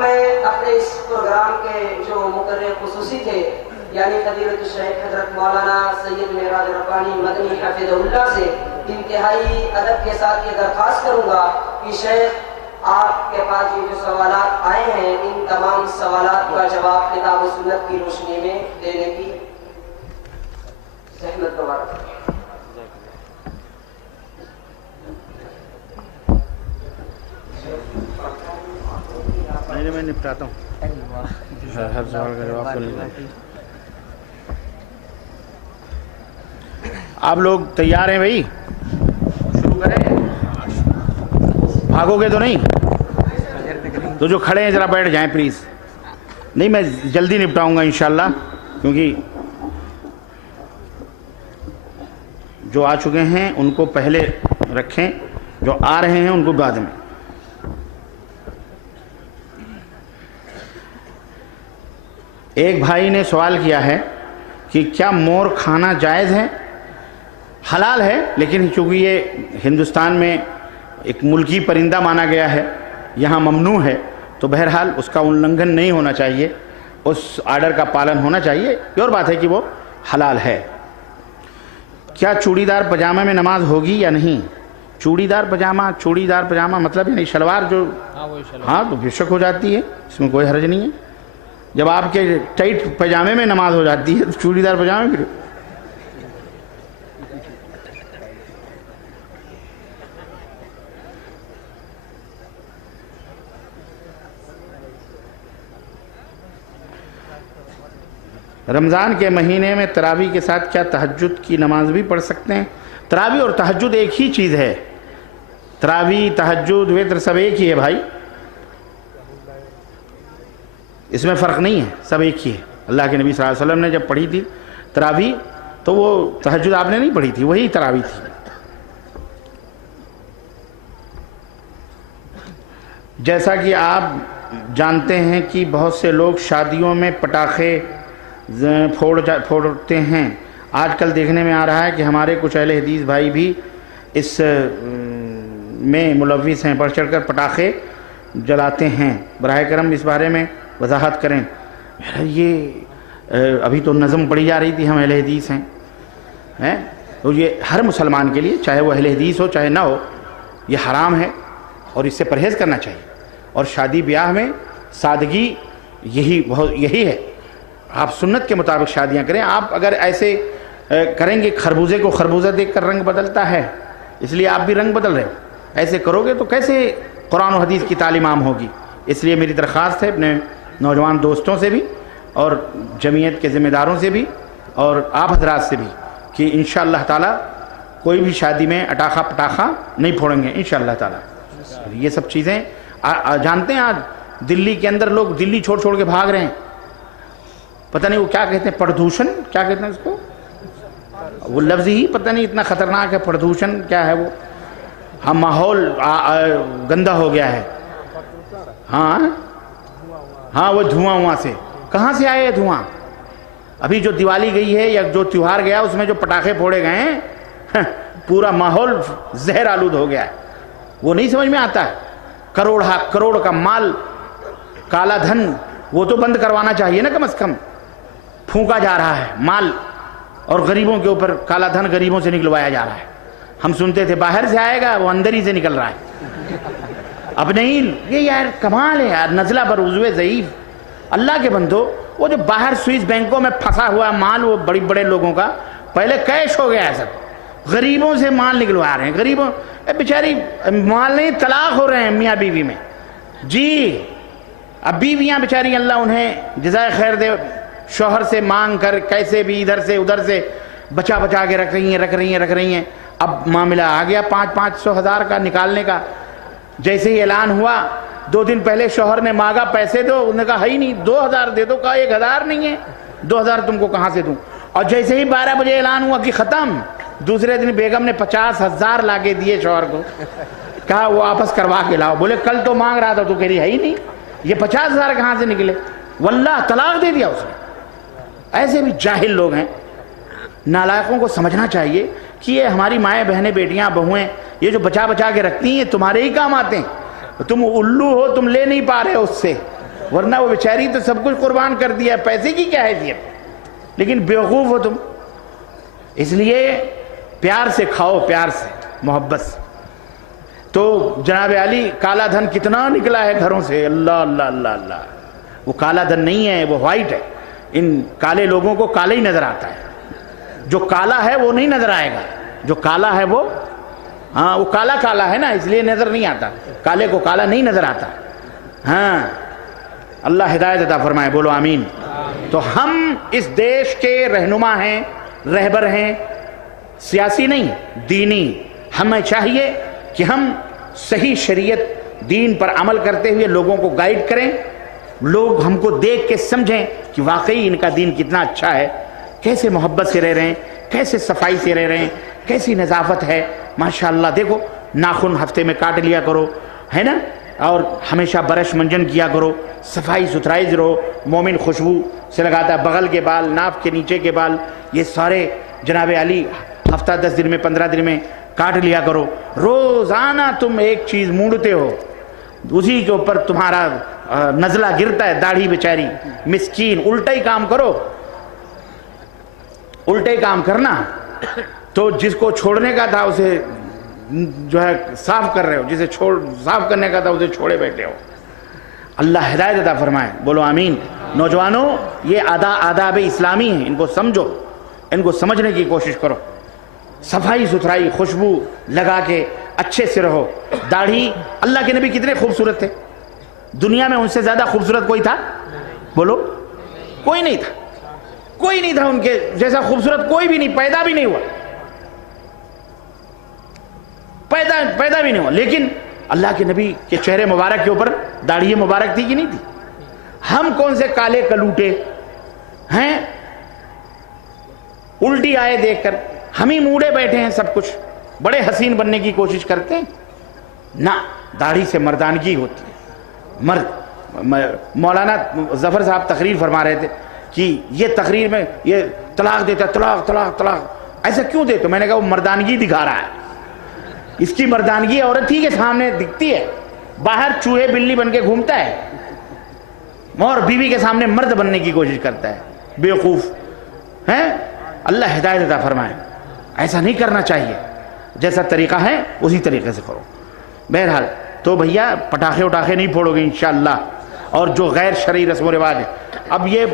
میں اپنے اس پروگرام کے جو مقرر خصوصی تھے یعنی فضیلت الشیخ حضرت مولانا سید معراج ربانی مدنی حفظہ اللہ سے انتہائی ادب کے ساتھ یہ درخواست کروں گا کہ شیخ آپ کے پاس یہ جو سوالات آئے ہیں ان تمام سوالات کا جواب کتاب و سنت کی روشنی میں دینے کی زحمت گوار میں نپٹاتا ہوں ہر سوال کا جواب کو نہیں. آپ لوگ تیار ہیں بھائی؟ شروع کریں؟ بھاگو گے تو نہیں؟ تو جو کھڑے ہیں ذرا بیٹھ جائیں پلیز. نہیں میں جلدی نپٹاؤں گا انشاءاللہ کیونکہ جو آ چکے ہیں ان کو پہلے رکھیں، جو آ رہے ہیں ان کو بعد میں. ایک بھائی نے سوال کیا ہے کہ کیا مور کھانا جائز ہے؟ حلال ہے، لیکن چونکہ یہ ہندوستان میں ایک ملکی پرندہ مانا گیا ہے، یہاں ممنوع ہے، تو بہرحال اس کا النگھن نہیں ہونا چاہیے، اس آرڈر کا پالن ہونا چاہیے. یہ اور بات ہے کہ وہ حلال ہے. کیا چوڑی دار پاجامہ میں نماز ہوگی یا نہیں؟ چوڑی دار پاجامہ مطلب یعنی شلوار جو ہاں تو بے شک ہو جاتی ہے، اس میں کوئی حرج نہیں ہے. جب آپ کے ٹائٹ پاجامے میں نماز ہو جاتی ہے تو چوڑی دار پاجامے پھر رمضان کے مہینے میں تراویح کے ساتھ کیا تہجد کی نماز بھی پڑھ سکتے ہیں؟ تراویح اور تہجد ایک ہی چیز ہے. تراویح، تہجد، وتر سب ایک ہی ہے بھائی، اس میں فرق نہیں ہے، سب ایک ہی ہے. اللہ کے نبی صلی اللہ علیہ وسلم نے جب پڑھی تھی تراویح تو وہ تہجد آپ نے نہیں پڑھی تھی، وہی تراویح تھی. جیسا کہ آپ جانتے ہیں کہ بہت سے لوگ شادیوں میں پٹاخے پھوڑتے ہیں. آج کل دیکھنے میں آ رہا ہے کہ ہمارے کچھ اہل حدیث بھائی بھی اس میں ملوث ہیں، بڑھ چڑھ کر پٹاخے جلاتے ہیں. براہ کرم اس بارے میں وضاحت کریں. یہ ابھی تو نظم پڑھی جا رہی تھی ہم اہل حدیث ہیں، تو یہ ہر مسلمان کے لیے چاہے وہ اہل حدیث ہو چاہے نہ ہو یہ حرام ہے اور اس سے پرہیز کرنا چاہیے. اور شادی بیاہ میں سادگی یہی ہے. آپ سنت کے مطابق شادیاں کریں. آپ اگر ایسے کریں گے، خربوزے کو خربوزہ دیکھ کر رنگ بدلتا ہے، اس لیے آپ بھی رنگ بدل رہے ہو. ایسے کرو گے تو کیسے قرآن و حدیث کی تعلیم عام ہوگی؟ اس لیے میری درخواست ہے اپنے نوجوان دوستوں سے بھی اور جمعیت کے ذمہ داروں سے بھی اور آپ حضرات سے بھی کہ انشاءاللہ تعالی کوئی بھی شادی میں اٹاخہ پٹاخہ نہیں پھوڑیں گے انشاءاللہ تعالی. یہ سب چیزیں جانتے ہیں آج دلی کے اندر لوگ دلی چھوڑ کے بھاگ رہے ہیں. پتہ نہیں وہ کیا کہتے ہیں، پردوشن کیا کہتے ہیں اس کو، وہ لفظ ہی پتہ نہیں اتنا خطرناک ہے. پردوشن کیا ہے وہ؟ ہم ماحول گندا ہو گیا ہے. ہاں وہ دھواں سے کہاں سے آئے دھواں؟ ابھی جو دیوالی گئی ہے یا جو تیوہار گیا اس میں جو پٹاخے پھوڑے گئے ہیں پورا ماحول زہر آلود ہو گیا ہے. وہ نہیں سمجھ میں آتا ہے. کروڑ کا مال، کالا دھن، وہ تو بند کروانا چاہیے نا. کم از کم پھونکا جا رہا ہے مال اور غریبوں کے اوپر کالا دھن غریبوں سے نکلوایا جا رہا ہے. ہم سنتے تھے باہر سے آئے گا، وہ اندر ہی سے نکل رہا ہے. اب نہیں، یہ یار کمال ہے یار. نزلہ بر عضو ضعیف. اللہ کے بندو، وہ جو باہر سوئس بینکوں میں پھنسا ہوا مال، وہ بڑے لوگوں کا پہلے کیش ہو گیا ہے، سب غریبوں سے مال نکلوا رہے ہیں. غریبوں بیچاری مال نہیں، طلاق ہو رہے ہیں میاں بیوی میں. جی اب بیویاں بیچاری اللہ انہیں جزائے خیر دے، شوہر سے مانگ کر کیسے بھی ادھر سے ادھر سے بچا کے رکھ رہی ہیں. اب معاملہ آ گیا 500 ہزار کا نکالنے کا. جیسے ہی اعلان ہوا 2 دن پہلے شوہر نے مانگا پیسے دو، انہوں نے کہا ہے ہی نہیں. 2000 دے دو، کہا 1000 نہیں ہے، 2000 تم کو کہاں سے دوں. اور جیسے ہی 12 بجے اعلان ہوا کہ ختم، دوسرے دن بیگم نے 50,000 لا کے دیے شوہر کو. کہا وہ واپس کروا کے لاؤ. بولے کل تو مانگ رہا تھا تو کہہ رہی ہے ہی نہیں، یہ 50,000 کہاں سے نکلے؟ واللہ طلاق دے دیا اس نے. ایسے بھی جاہل لوگ ہیں. نالائقوں کو سمجھنا چاہیے کہ یہ ہماری مائیں بہنیں بیٹیاں بہویں یہ جو بچا کے رکھتی ہیں تمہارے ہی کام آتے ہیں. تم الو ہو، تم لے نہیں پا رہے ہو اس سے. ورنہ وہ بیچاری تو سب کچھ قربان کر دیا، پیسے کی کیا حیثیت، لیکن بیوقوف ہو تم۔ اس لیے پیار سے کھاؤ، پیار سے، محبت سے۔ تو جناب علی کالا دھن کتنا نکلا ہے گھروں سے، اللہ اللہ اللہ اللہ، وہ کالا دھن نہیں ہے، وہ وائٹ ہے۔ ان کالے لوگوں کو کالا ہی نظر آتا ہے، جو کالا ہے وہ نہیں نظر آئے گا، جو کالا ہے وہ وہ کالا کالا ہے نا، اس لیے نظر نہیں آتا، کالے کو کالا نہیں نظر آتا۔ اللہ ہدایت عطا فرمائے، بولو آمین۔ تو ہم اس دیش کے رہنما ہیں، رہبر ہیں، سیاسی نہیں، دینی۔ ہمیں چاہیے کہ ہم صحیح شریعت دین پر عمل کرتے ہوئے لوگوں کو گائیڈ کریں، لوگ ہم کو دیکھ کے سمجھیں کہ واقعی ان کا دین کتنا اچھا ہے، کیسے محبت سے رہ رہے ہیں، کیسے صفائی سے رہ رہے ہیں، کیسی نظافت ہے، ماشاءاللہ۔ دیکھو ناخن ہفتے میں کاٹ لیا کرو، ہے نا، اور ہمیشہ برش منجن کیا کرو، صفائی ستھرائی سے رہو۔ مومن خوشبو سے لگاتا ہے، بغل کے بال، ناف کے نیچے کے بال، یہ سارے جناب علی ہفتہ 10 دن میں 15 دن میں کاٹ لیا کرو۔ روزانہ تم ایک چیز مونڈتے ہو، اسی کے اوپر تمہارا نزلہ گرتا ہے، داڑھی بیچاری مسکین۔ الٹا ہی کام کرو، الٹے کام کرنا۔ تو جس کو چھوڑنے کا تھا اسے جو ہے صاف کر رہے ہو، جسے صاف کرنے کا تھا اسے چھوڑے بیٹھے ہو۔ اللہ ہدایت عطا فرمائے، بولو آمین۔ نوجوانوں، یہ آداب اسلامی ہیں، ان کو سمجھو، ان کو سمجھنے کی کوشش کرو۔ صفائی ستھرائی، خوشبو لگا کے اچھے سے رہو۔ داڑھی، اللہ کے نبی کتنے خوبصورت تھے، دنیا میں ان سے زیادہ خوبصورت کوئی تھا؟ بولو، کوئی نہیں تھا، کوئی نہیں تھا ان کے جیسا خوبصورت، کوئی بھی نہیں، پیدا بھی نہیں ہوا، پیدا بھی نہیں ہوا۔ لیکن اللہ کے نبی کے چہرے مبارک کے اوپر داڑھی مبارک تھی کہ نہیں تھی؟ ہم کون سے کالے کلوٹے ہیں، الٹی آئے دیکھ کر ہم ہی موڑے بیٹھے ہیں، سب کچھ بڑے حسین بننے کی کوشش کرتے ہیں نہ۔ داڑھی سے مردانگی ہوتی ہے، مرد۔ مولانا ظفر صاحب تقریر فرما رہے تھے کہ یہ تقریر میں یہ طلاق دیتا ہے، طلاق طلاق طلاق، ایسا کیوں دیتے؟ میں نے کہا وہ مردانگی دکھا رہا ہے، اس کی مردانگی عورت ہی کے سامنے دکھتی ہے، باہر چوہے بلی بن کے گھومتا ہے، اور بیوی کے سامنے مرد بننے کی کوشش کرتا ہے، بیوقوف ہے۔ اللہ ہدایت عطا فرمائے، ایسا نہیں کرنا چاہیے، جیسا طریقہ ہے اسی طریقے سے کرو۔ بہرحال تو بھیا پٹاخے وٹاخے نہیں پھوڑو گے انشاءاللہ، اور جو غیر شرعی رسم و رواج ہے۔ اب یہ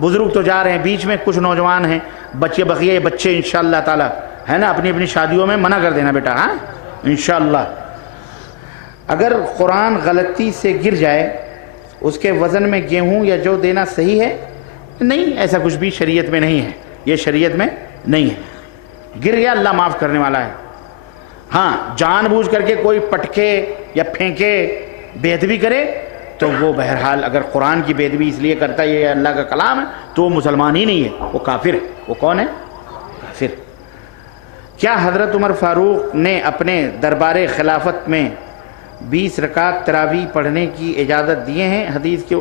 بزرگ تو جا رہے ہیں، بیچ میں کچھ نوجوان ہیں، بقیہ بچے انشاءاللہ تعالی ہے نا، اپنی اپنی شادیوں میں منع کر دینا بیٹا، ہاں انشاءاللہ۔ اگر قرآن غلطی سے گر جائے، اس کے وزن میں گیہوں یا جو دینا صحیح ہے؟ نہیں، ایسا کچھ بھی شریعت میں نہیں ہے، یہ شریعت میں نہیں ہے۔ گر گیا، اللہ معاف کرنے والا ہے۔ ہاں، جان بوجھ کر کے کوئی پٹکے یا پھینکے، بے ادبی کرے، تو وہ بہرحال اگر قرآن کی بے ادبی اس لیے کرتا ہے یہ اللہ کا کلام ہے، تو وہ مسلمان ہی نہیں ہے، وہ کافر ہے۔ وہ کون ہے؟ کافر۔ کیا حضرت عمر فاروق نے اپنے دربار خلافت میں 20 رکعت تراویح پڑھنے کی اجازت دیے ہیں؟ حدیث کے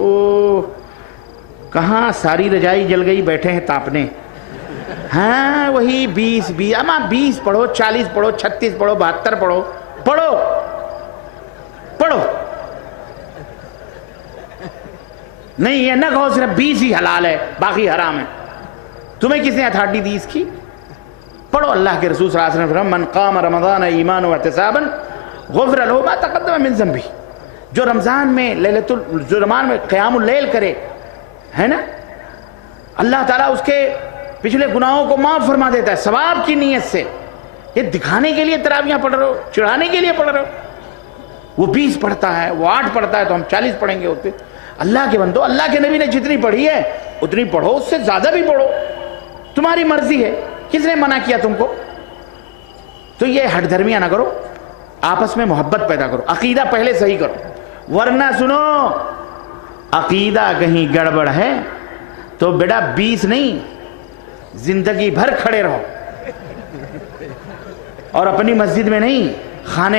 کہاں ساری رجائی جل گئی، بیٹھے ہیں تاپنے۔ ہاں وہی 20 اما 20 پڑھو، 40 پڑھو، 36 پڑھو، 72 پڑھو، پڑھو پڑھو، نہیں یہ نہ کہو صرف 20 ہی حلال ہے باقی حرام ہے۔ تمہیں کس نے اتھارٹی دی اس کی؟ پڑھو۔ اللہ کے رسول صلی اللہ علیہ وسلم من قام رمضان ایمانا واحتسابا غفر له ما تقدم من ذنبه، جو رمضان میں رمضان میں قیام اللیل کرے، ہے نا، اللہ تعالیٰ اس کے پچھلے گناہوں کو معاف فرما دیتا ہے ثواب کی نیت سے۔ یہ دکھانے کے لیے تراویحاں پڑھ رہے ہو، چڑھانے کے لیے پڑھ رہے ہو۔ وہ 20 پڑھتا ہے، وہ 8 پڑھتا ہے، تو ہم 40 پڑھیں گے اس پہ؟ اللہ کے بندو، اللہ کے نبی نے جتنی پڑھی ہے اتنی پڑھو، اس سے زیادہ بھی پڑھو، تمہاری مرضی ہے، کس نے منع کیا تم کو؟ تو یہ ہٹ دھرمیاں نہ کرو، آپس میں محبت پیدا کرو، عقیدہ پہلے صحیح کرو، ورنہ سنو عقیدہ کہیں گڑبڑ ہے تو بیٹا 20 نہیں، زندگی بھر کھڑے رہو، اور اپنی مسجد میں نہیں، خانے